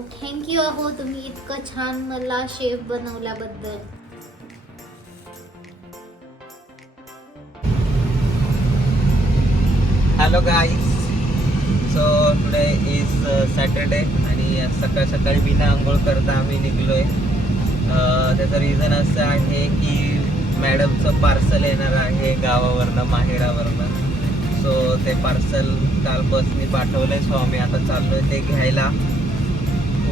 Thank you अहो तुम्ही इतकं छान मला शेफ बनवल्याबद्दल. Hello guys, so today is Saturday आणि सकाळ सकाळी बिना आंघोळ करता आम्ही निघलो आहे. त्याचं रिझन असं आहे की मॅडमचं पार्सल येणार आहे गावावरनं, माहेरावरनं. सो ते पार्सल काल बसने पाठवलं आहे. सो आम्ही आता चाललो आहे ते घ्यायला.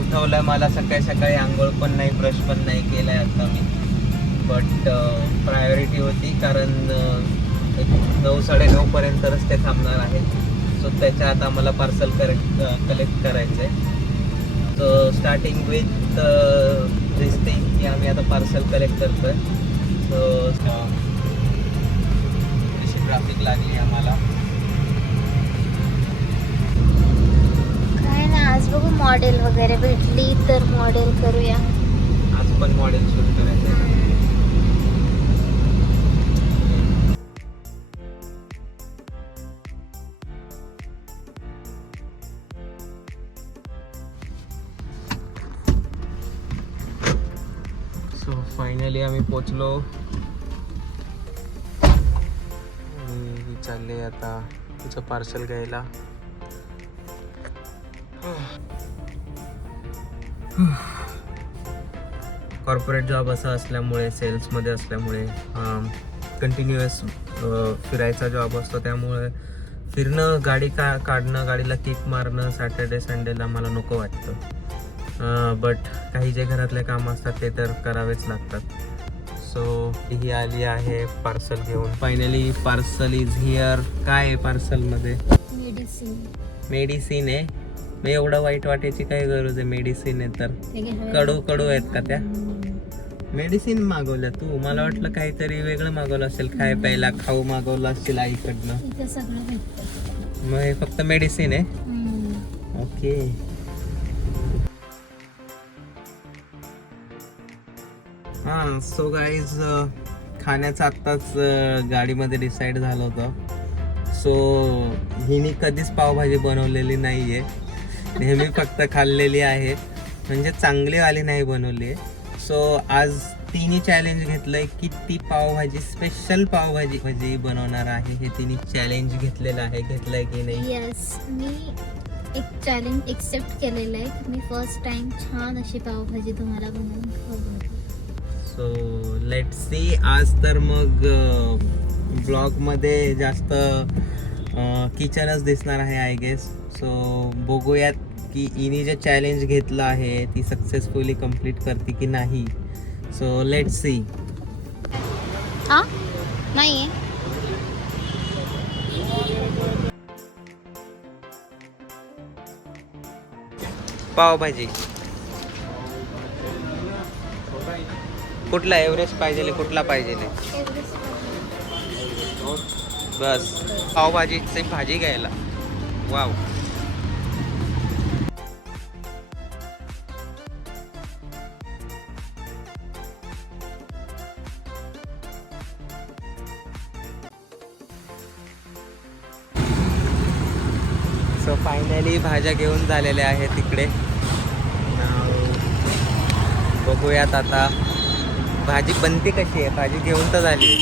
उठवलं मला सकाळी सकाळी, आंघोळ पण नाही, ब्रश पण नाही केलं आहे आता मी. बट प्रायोरिटी होती कारण 9-9:30 पर्यंतच ते थांबणार आहे. सो त्याच्या आता आम्हाला पार्सल कलेक्ट करायचं आहे. So starting with this thing की आम्ही आता पार्सल कलेक्ट करतोय. सो थोडीशी ट्रॅफिक लागली आम्हाला. काय ना, आज बघू मॉडेल वगैरे भेटली तर मॉडेल करूया. आज पण मॉडेल शूट करायचं आहे. सो फायनली आम्ही पोचलो आणि चालले आता तिचं पार्सल घ्यायला. कॉर्पोरेट जॉब असा असल्यामुळे, सेल्समध्ये असल्यामुळे कंटिन्युअस फिरायचा जॉब असतो. त्यामुळे फिरणं, गाडी काढणं, गाडीला किक मारणं सॅटर्डे संडेला मला नको वाटतं. बट काही जे घरातले काम असतात ते तर करावेच लागतात. सो ही आली आहे पार्सल घेऊन. Finally parcel is here. काय आहे पार्सलमध्ये? मेडिसिन आहे. मग एवढं वाईट वाटायची काय गरज आहे? मेडिसिन आहे तर कडू आहेत का त्या? मेडिसिन मागवल्या तू? मला वाटलं काहीतरी वेगळं मागवलं असेल, खाय प्यायला खाऊ मागवलं असेल आईकडनं. मग हे फक्त मेडिसिन आहे. ओके. हां, सो गाईज खाण्याचं आत्ताच गाडीमध्ये डिसाईड झालं होतं. सो हिने कधीच पावभाजी बनवलेली नाही आहे. नेहमी फक्त खाल्लेली आहे, म्हणजे चांगलीवाली नाही बनवली आहे. सो आज तिने चॅलेंज घेतलंय की ती पावभाजी, स्पेशल पावभाजी बनवणार आहे. हे तिने चॅलेंज घेतलेलं आहे. घेतलंय की नाही? येस, मी एक चॅलेंज एक्सेप्ट केलेलं आहे. मी फर्स्ट टाइम छान अशी पावभाजी तुम्हाला बनवून खाऊ. So let see. आज तर मग ब्लॉगमध्ये जास्त किचनच दिसणार आहे आय गेस. सो बघूयात की इनी जे चॅलेंज घेतलं आहे ती सक्सेसफुली कंप्लीट करते की नाही. So let see. हां नाही आहे. पावभाजी कुठला? एव्हरेस्ट पाहिजे? कुठला पाहिजे? बस पावभाजीची भाजी घ्यायला. वाव. सो फायनली भाज्या घेऊन झालेल्या आहेत तिकडे. बघूयात आता भाजी बनते कशी आहे. भाजी घेऊन तर झाली.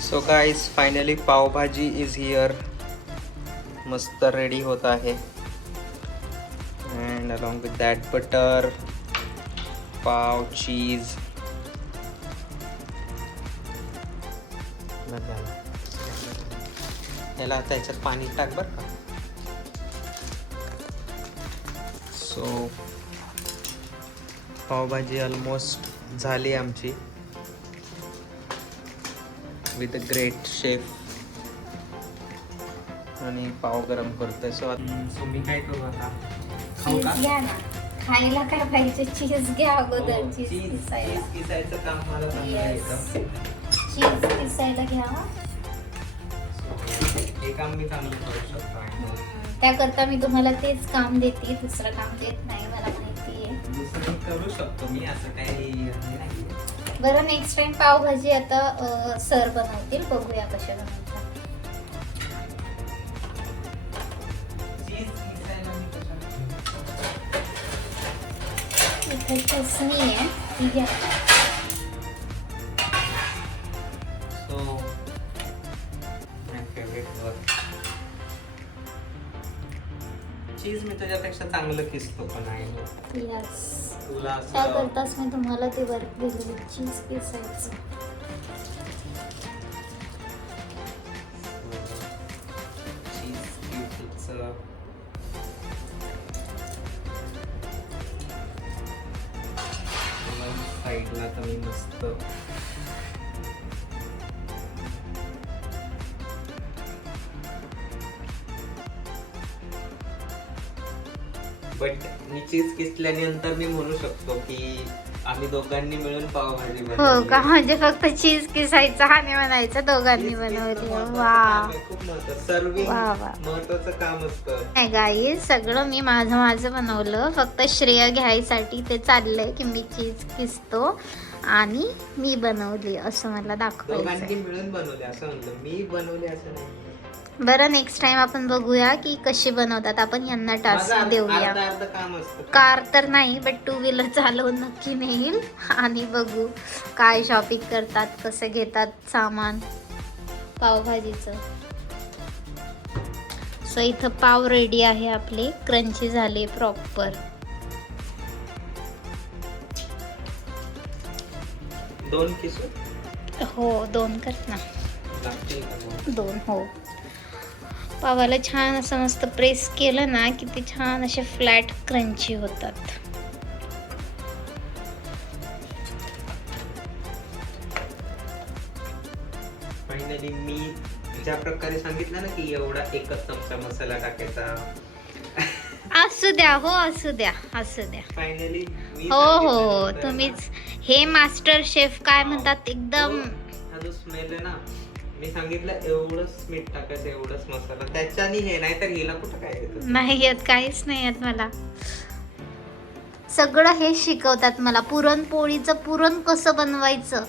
So guys finally pav bhaji is here. मस्त रेडी होत आहे. And along with that butter, पाव, चीज. याला आता याच्यात पाणी टाक बरं का. सो पावभाजी ऑलमोस्ट झाली आमची विथ अ ग्रेट शेफ. आणि पाव गरम करतोय. सो मी काय करू आता? खाऊ का? घ्या ना. खायला काय पाहिजे? चीज घ्या अगोदर. चीज किसायचं काम मला चांगलं येतं. चीज किसायला घ्या. हे काम मी चांगलं करू शकतो. त्याकरता मी तुम्हाला तेच काम देते, दुसरं काम देत नाही, मला माहिती आहे. दुसरं करू शकतो मी, असं काही नाही. बरं नेक्स्ट टाइम पावभाजी आता सर बनवतील, बघूया कशा बनवतात. इथे चटणी आहे ती घ्या. So my favourite work. Cheese मी तुझ्यापेक्षा चांगलं किसतो पण आहे. यस, तुला असं त्याकरताच मी तुम्हाला ते वर्क दिलेलं, चीज पिसायचं. चीज क्यूबचं साईडला तर मी मस्त बट मी चीज किसल्यानंतर मी म्हणू शकतो की आम्ही दोघांनी मिळून पावभाजी हो बनवली. का, म्हणजे फक्त चीज किसायचं आणि म्हणायचं दोघांनी बनवली. वा खूप महत्वाचं सर्विंग वा वा. महत्वाचं काम असतं. नाही गाई, सगळं मी माझं बनवलं, फक्त श्रेय घ्यायसाठी ते चाललंय की मी चीज किसतो आणि मी बनवली असं मला दाखवायचं. दोघांनी मिळून बनवले असं म्हणलं, मी बनवले असं नाही. बरं नेक्स्ट टाइम आपण बघूया की कशी बनवतात, आपण यांना टास्क माझं देऊया. अर्ध काम असतं. कार तर नाही, बट टू व्हीलर चालवून नक्की नेईल आणि बघू काय शॉपिंग करतात, कसं घेतात सामान पावभाजीचं. सो इथं पाव रेडी आहे आपले, क्रंची झाले प्रॉपर. दोन किसू हो 2 कर ना, लागतील का मग? 2 हो. पावाला छान असं मस्त प्रेस केलं ना की ते छान असे फ्लॅट क्रंची होतात. फायनली मी ज्या प्रकारे सांगितलं ना की एवढा एकच चमचा मसाला टाकायचा, असू द्या हो, असू द्या, असू द्या. फायनली मी हो हो, सांगितल्यानंतर तुम्हीच हे मास्टर शेफ काय म्हणतात एकदम. हा जो स्मेल आहे ना, मी सांगितलं एवढंच मीठ टाकायचं, एवढंच मसाला, त्याच्याने हे नाही तर हिला कुठं काय येतं. नाही येत, काहीच नाही येत मला. सगळं हे शिकवतात मला, पुरणपोळीचं पुरण कसं बनवायचं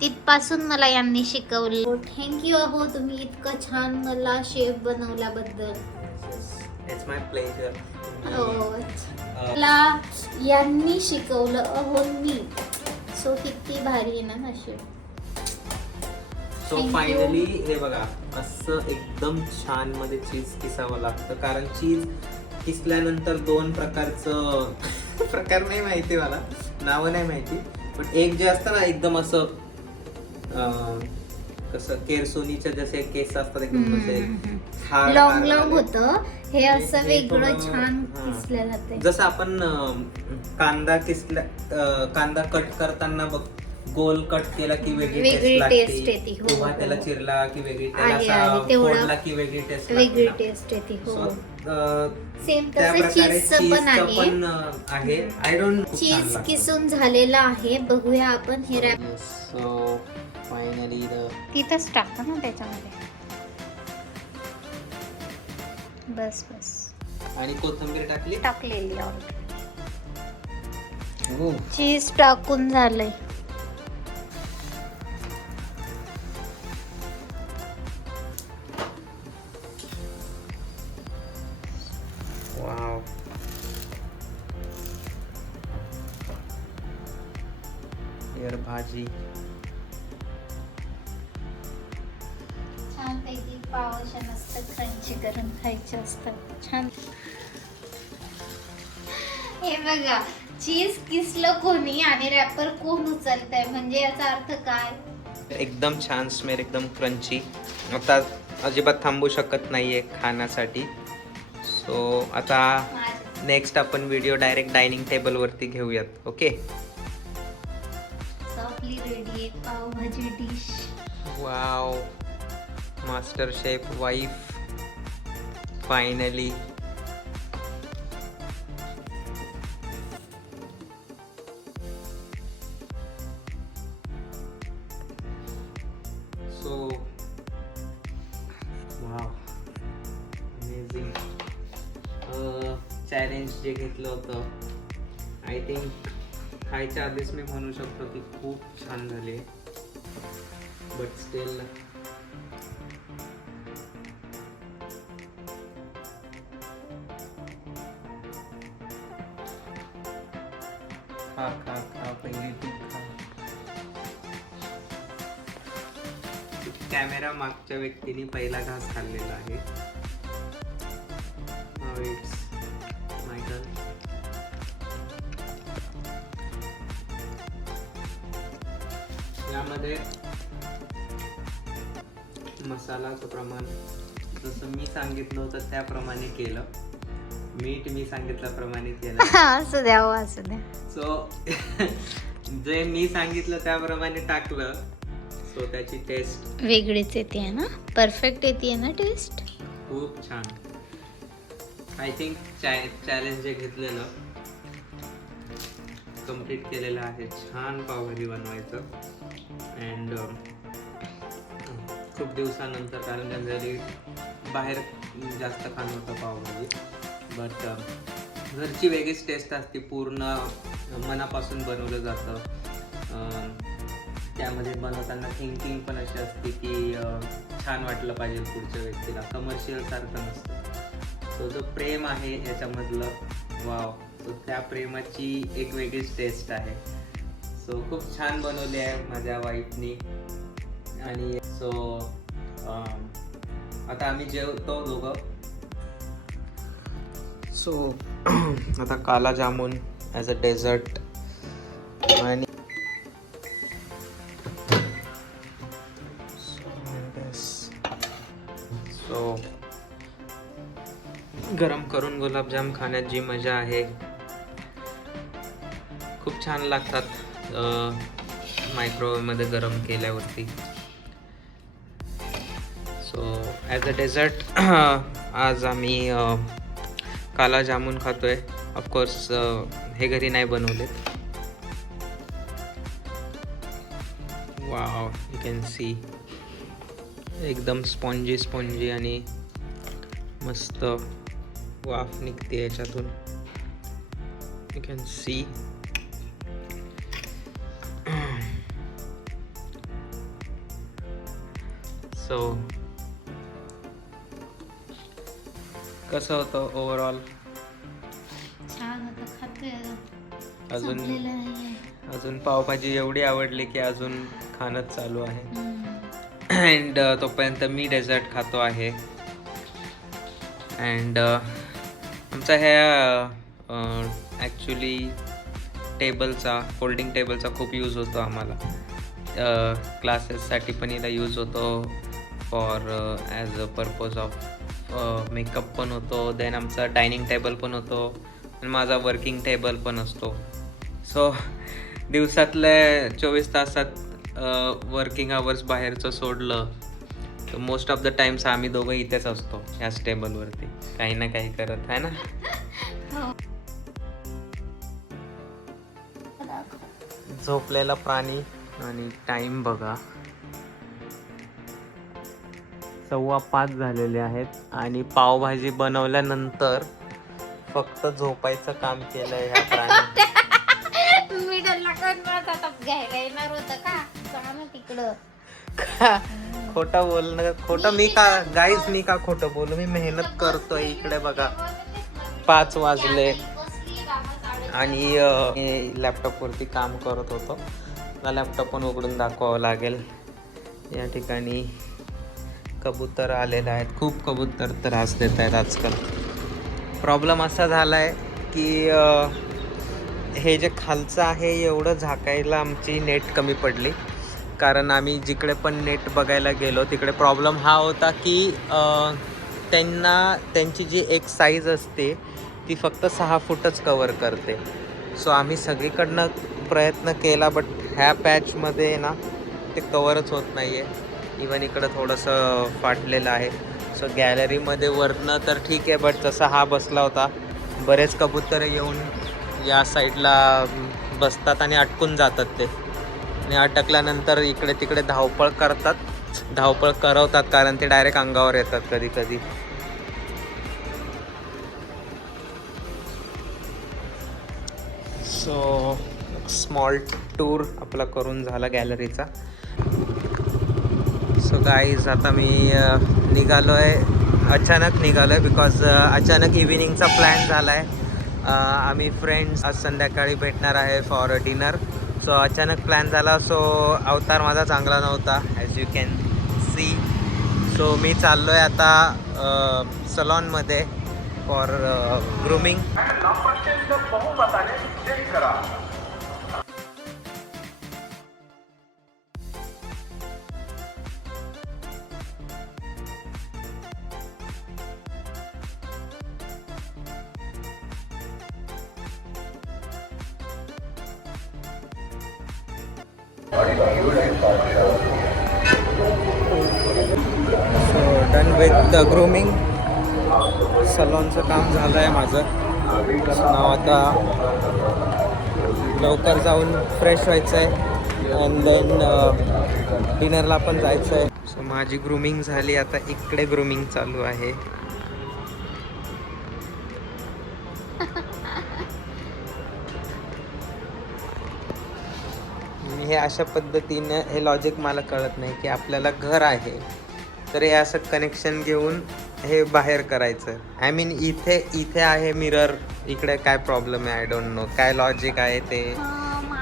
तिथपासून मला यांनी शिकवलं. थँक्यू अहो, तुम्ही इतकं छान मला शेफ बनवल्याबद्दल. It's my pleasure. हो, मला यांनी शिकवलं अहो मी. सो किती भारी आहे ना नशीब. So Thank you. फायनली हे बघा, असं एकदम छान मध्ये चीज किसावं लागतं, कारण चीज किसल्यानंतर 2 प्रकारचं प्रकार नाही माहिती मला, नावं नाही माहिती, पण एक जे असतं ना एकदम असं कसं केरसुनीचे जसे केस असतात एकदम असे लॉंग लॉंग होतं हे, असं हे वेगळं थोडं- छान हा. किसलं जाते. जसं आपण कांदा कट करताना बघ, गोल कट केला की वेगळी वेगळी टेस्ट taste येते, हो, किंवा हो. त्याला चिरला की वेगळी, त्याला आहे, असा आहे, तेवढं फोडला की वेगळी टेस्ट वेगळी टेस्ट येते. हो सेम तसं चीजचं पण आहे. आय डोंट चीज किसून झालेलं आहे, बघूया आपण हे रॅप. सो फायनली तिथंच टाका ना त्याच्यामध्ये. बस बस आणि कोथिंबीर टाकली. टाकलेली चीज टाकून झालंय. वाव, यार भाजी छानपैकी पाव अशा मस्त क्रंची करून खायचे असतात छान. हे बघा, चीज किसलं कोणी आणि रॅपर कोण उचलतंय, म्हणजे याचा अर्थ काय. एकदम छान स्मेल, एकदम क्रंची. आता अजिबात थांबू शकत नाहीये खाण्यासाठी. सो आता नेक्स्ट आपण व्हिडिओ डायरेक्ट डायनिंग टेबल वरती घेऊयात. ओके, आपली रेडी आहे pav bhaji dish. Wow, master chef wife finally. So wow, amazing. Challenge जे घेतलं होतं, आय थिंक खायच्या आधीच मी म्हणू शकतो की खूप छान झाली आहे. बट स्टील खा खा खा, पहिली तू खा. कॅमेरा मागच्या व्यक्तीने पहिला घास खाल्लेला आहे. Now it's my turn. यामध्ये मसालाचं प्रमाण जसं मी सांगितलं होतं त्याप्रमाणे केलं. मीठ मी सांगितल्याप्रमाणे केलं. असू द्या हो, असू द्या. सो जे मी सांगितलं त्याप्रमाणे टाकलं, सो त्याची टेस्ट वेगळीच येते ना, परफेक्ट येते ना टेस्ट. खूप छान. आय थिंक चॅलेंज जे घेतलेलं कम्प्लीट केलेलं आहे. छान पावभाजी बनवायचं. अँड खूप दिवसानंतर, कारण जनरली बाहेर जास्त खाणं होतं पावभाजी, बट घरची वेगळीच टेस्ट असते. पूर्ण मनापासून बनवलं जातं. त्यामध्ये बनवताना थिंकिंग पण अशी असते की छान वाटलं पाहिजे पुढच्या व्यक्तीला, कमर्शियल सारखं नसतं. तो जो प्रेम आहे याच्यामधलं, वाव, तो त्या प्रेमाची एक वेगळीच टेस्ट आहे. सो खूप छान बनवली आहे माझ्या वाईफनी. आणि सो आता आम्ही जेवतो दोघं. सो आता काला जामून ॲज अ डेझर्ट. आणि सो गरम करून गुलाबजाम खाण्यात जी मजा आहे, खूप छान लागतात मायक्रोवेव्हमध्ये गरम केल्यावरती. सो ॲज अ डेझर्ट आज आम्ही काला जामून खातोय. ऑफकोर्स हे घरी नाही बनवले. वाव, यू कॅन सी एकदम स्पॉन्जी आणि मस्त वाफ निघते याच्यातून. You can see. सो कसं होतं ओव्हरऑल? छान होतं, खातोय. अजून पावभाजी एवढी आवडली की अजून खाणंच चालू आहे. अँड तोपर्यंत मी डेझर्ट खातो आहे. अँड आमचा ह्या ॲक्च्युली टेबलचा, फोल्डिंग टेबलचा खूप यूज होतो आम्हाला. क्लासेससाठी पण याला यूज होतो, for as a purpose of makeup पण होतो. देन आमचा डायनिंग टेबल पण होतो आणि माझा वर्किंग टेबल पण असतो. सो दिवसातले 24 तासात वर्किंग आवर्स बाहेरचं सोडलं तर मोस्ट ऑफ द टाइम्स आम्ही दोघं इथेच असतो ह्याच टेबलवरती, काही ना काही करत, आहे ना. झोपलेला प्राणी. आणि टाइम बघा, 4:15 झालेले आहेत. आणि पावभाजी बनवल्यानंतर फक्त झोपायचं काम केलंय ह्या प्राणी. मी घ्यायला येणार होतं का, जा ना तिकडं. खोटं बोलणं, खोटं मी का गाईज, मी का खोटं बोलू? मी मेहनत करतोय. इकडे बघा 5 वाजले आणि लॅपटॉपवरती काम करत होतो. लॅपटॉप पण उघडून दाखवावं लागेल. या ठिकाणी कबूतर आलेले आहेत. खूप कबूतर त्रास देत आहेत आजकाल. प्रॉब्लेम असा झाला आहे की हे जे खालचं आहे एवढं झाकायला आमची नेट कमी पडली. कारण आम्ही जिकडे पण नेट बघायला गेलो तिकडे प्रॉब्लेम हा होता की त्यांची जी एक साईज असते ती फक्त 6 फूटच कवर करते. सो आम्ही सगळीकडनं प्रयत्न केला, बट ह्या पॅचमध्ये ना ते कवरच होत नाही आहे. इवन इकडं थोडंसं फाटलेलं आहे. सो गॅलरीमध्ये वरनं तर ठीक आहे, बट जसा हा बसला होता, बरेच कबूतर येऊन या साईडला बसतात आणि अटकून जातात ते. आणि अटकल्यानंतर इकडे तिकडे धावपळ करवतात, कारण ते डायरेक्ट अंगावर येतात कधी कधी. सो स्मॉल टूर आपला करून झाला गॅलरीचा. सो गाईज आता मी निघालो आहे, अचानक निघालो आहे बिकॉज अचानक इव्हिनिंगचा प्लॅन झाला आहे. आम्ही फ्रेंड्स आज संध्याकाळी भेटणार आहे फॉर डिनर. सो अचानक प्लॅन झाला. सो अवतार माझा चांगला नव्हता as you can see. So मी चाललो आहे आता सलॉनमध्ये for grooming. So done with the grooming. सलॉनचं काम झालं आहे माझं. नाव आता लवकर जाऊन फ्रेश व्हायचं आहे अँड देन डिनरला पण जायचं आहे. सो माझी ग्रूमिंग झाली, आता इकडे ग्रूमिंग चालू आहे. हे अशा पद्धतीने हे लॉजिक मला कळत नाही की आपल्याला घर आहे तर हे असं कनेक्शन घेऊन हे बाहेर करायचं. आय मीन इथे आहे मिरर, इकडे काय प्रॉब्लेम आहे आय डोंट नो. काय लॉजिक आहे ते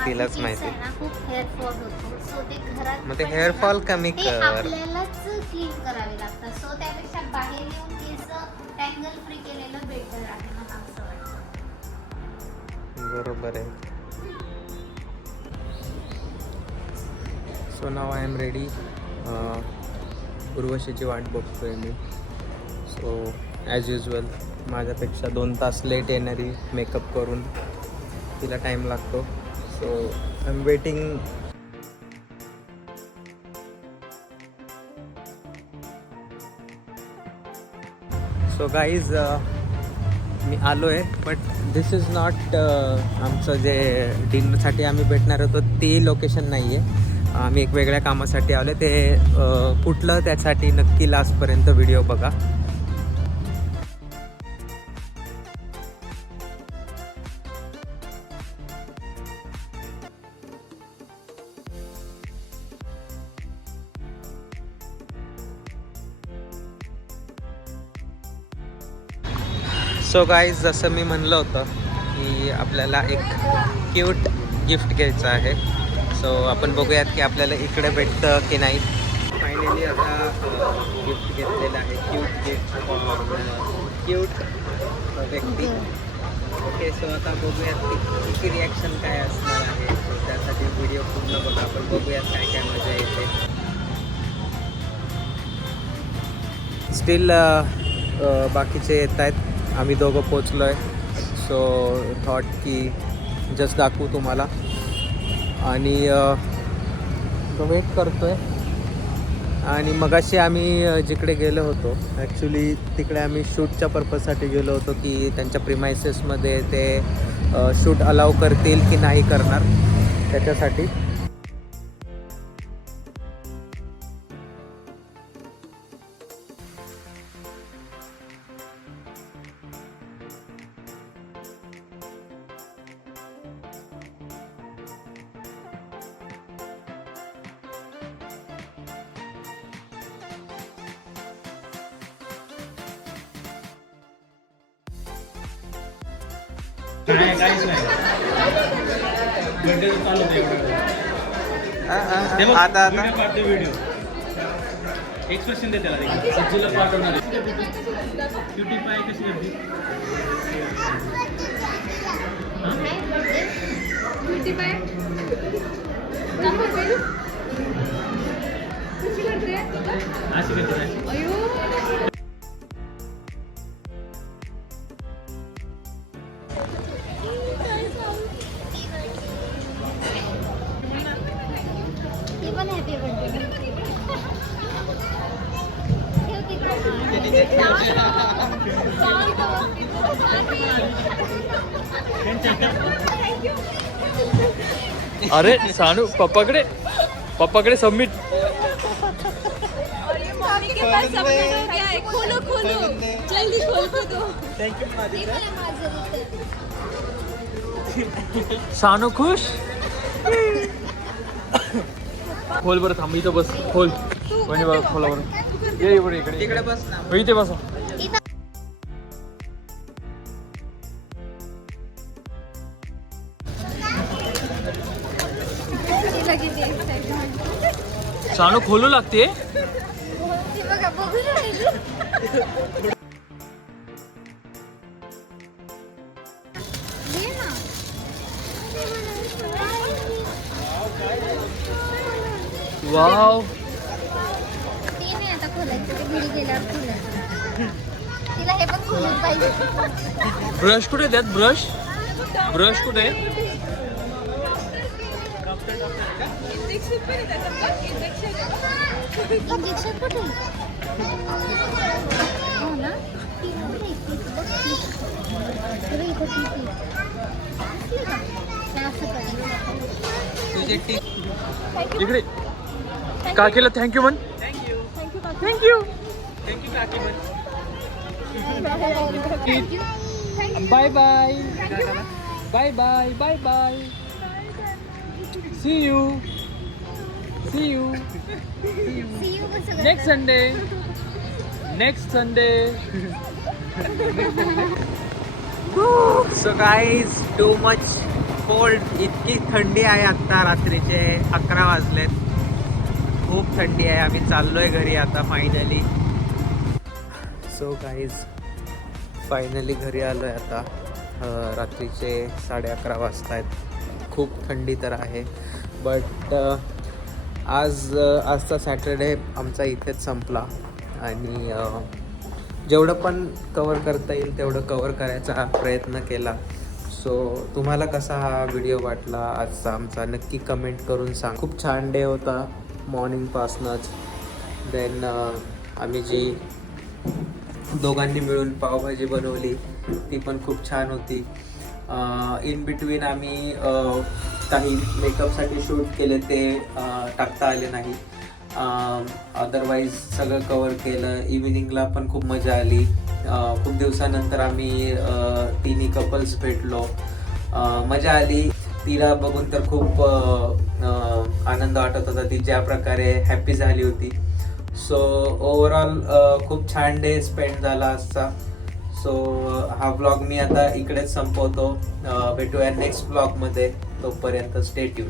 तिलाच माहिती. मग ते हेअरफॉल कमी कर. आपल्यालाच क्लीन करावे लागतात. सो त्यापेक्षा बाहेर येऊन केस टँगल फ्री केलेलं बेटर आहे मला असं वाटतं. बरोबर आहे. So now I am ready. उर्वशीची वाट बघतोय मी. सो ॲज युजल माझ्यापेक्षा 2 तास लेट येणारी मेकअप करून, तिला टाईम लागतो. So I am waiting. So guys मी आलो आहे बट दिस इज नॉट आमचं जे डिनरसाठी आम्ही भेटणार होतो ते लोकेशन नाही आहे. आम्ही एक वेगळ्या कामासाठी आलो. ते कुठलं त्यासाठी नक्की लास्टपर्यंत व्हिडिओ बघा. सो गाईज जसं मी म्हणलं होतं की आपल्याला एक क्यूट गिफ्ट घ्यायचं आहे. सो आपण बघूयात की आपल्याला इकडे भेटतं की नाही. फायनली आता गिफ्ट घेतलेलं आहे. क्यूट गिफ्ट फॉर क्यूट व्यक्ती. ओके, सो आता बघूयात की तिची रिॲक्शन काय असणार आहे. सो त्यासाठी व्हिडिओ पूर्ण बघा. आपण बघूयात काय काय मजा येते. स्टील बाकीचे येत आहेत. आम्ही दोघं पोचलो आहे. सो थॉट की जस्ट दाखवू तुम्हाला आणि तो वेट करतो आहे. आणि मगाशी आम्ही जिकडे गेलो होतो ॲक्च्युली तिकडे आम्ही शूटच्या पर्पजसाठी गेलो होतो की त्यांच्या प्रिमायसेसमध्ये ते शूट अलाव करतील की नाही करणार त्याच्यासाठी. आता व्हिडिओ एक्सप्रेशन दे त्याला. सज्जूला पाठवणार क्युटी पाय कशी करते. क्युटी पाय अशी करते. अरे सानू पप्पाकडे सबमिट. खोलो खोलो जल्दी खोल के दो. थँक्यू सानू खुश. खोल बरं थांब इथं बस खोल. कोणी बघ खोला बरं. ये बरं इकडे इकडे बस ना. इथे बसा. सानू खोलू लागते. वाव. ते नाही आता खोलायचं, ते घरी गेल्यावर खोलायचं. तिला हे पण खोलून पाहिजे. ब्रश कुठे द्यात ब्रश. ब्रश कुठे. इंजेक्शन कुठे. हो ना. तुझे टीप. इकडे काकीला थँक्यू म्हण. Thank you. Bye bye. Bye bye bye bye. See you. See you. Next Sunday. Next Sunday. So guys too much cold. इतकी थंडी आहे आत्ता. रात्रीचे 11 वाजलेत. खूप थंडी आहे. आम्ही चाललोय घरी आता फायनली. सो गाईज फायनली घरी आलो आहे आता. रात्रीचे 11:30 वाजता आहेत. खूप थंडी तर आहे बट आजचा सॅटरडे आमचा इथेच संपला आणि जेवढं पण कवर करता येईल तेवढं कवर करायचा प्रयत्न केला. सो तुम्हाला कसा हा व्हिडिओ वाटला आजचा आमचा नक्की कमेंट करून सांग. खूप छान डे होता मॉर्निंगपासनंच. देन आम्ही जी दोघांनी मिळून पावभाजी बनवली ती पण खूप छान होती. इन बिटवीन आम्ही काही मेकअपसाठी शूट केले ते टाकता आले नाही. अदरवाईज सगळं कवर केलं. इव्हिनिंगला पण खूप मजा आली. खूप दिवसानंतर आम्ही तिन्ही कपल्स भेटलो. मजा आली. तिला बघून तर खूप आनंद वाटत होता. ती ज्या प्रकारे हॅप्पी झाली होती. सो ओव्हरऑल खूप छान डे स्पेंड झाला आजचा. सो हा ब्लॉग मी आता इकडेच संपवतो. भेटूया नेक्स्ट ब्लॉगमध्ये. तोपर्यंत स्टे ट्यून.